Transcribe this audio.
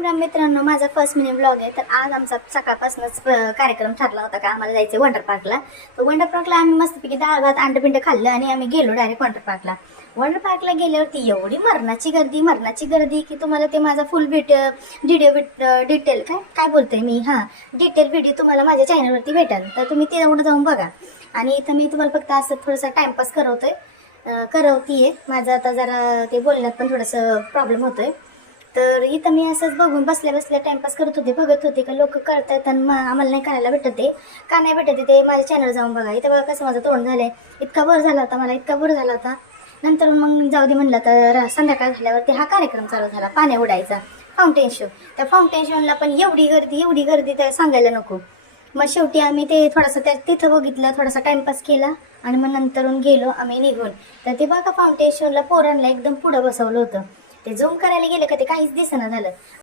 राम राम मित्रांनो, माझा first mini blog आहे. तर आज आमचा सकाळपासूनच कार्यक्रम ठरला होता का आम्हाला जायचं वॉटर पार्कला. तर वॉटर पार्कला आम्ही मस्तपैकी डाळ भात अंडपिंड खाल्लं आणि आम्ही गेलो डायरेक्ट वॉटर पार्कला. वॉटर पार्कला गेल्यावरती एवढी मरणाची गर्दी की तुम्हाला ते माझा फुल व्हिडिओ डिटेल काय बोलते मी डिटेल व्हिडिओ तुम्हाला माझ्या चॅनलवरती भेटेल. तर तुम्ही ते जाऊन बघा. आणि इथं मी तुम्हाला फक्त असं थोडंसं टाइमपास करवतीये. माझं आता जरा ते बोलण्यात पण थोडंसं प्रॉब्लेम होतोय. तर इथं मी असंच बघून बसल्या टाइमपास करत होते, बघत होते का लोक करतात आणि आम्हाला नाही करायला भेटत. ते का नाही भेटत ते माझ्या चॅनल जाऊन बघा. इथं बघा कसं माझं तोंड झालंय. इतका वर झाला होता. नंतर मग जाऊ दे म्हणलं. तर संध्याकाळ झाल्यावरती हा कार्यक्रम चालू झाला, पाण्या उडायचा फाउंटेन शो. त्या फाउंटेन शोला पण एवढी गर्दी तर सांगायला नको. मग शेवटी आम्ही ते थोडासा तिथं बघितलं, थोडासा टाइमपास केला आणि मग नंतरून गेलो आम्ही निघून. तर ते बघा फाउंटेन शोला पोरांना एकदम पुढं बसवलं होतं. ते झूम करायला गेलं का ते काहीच दिसेना झालं.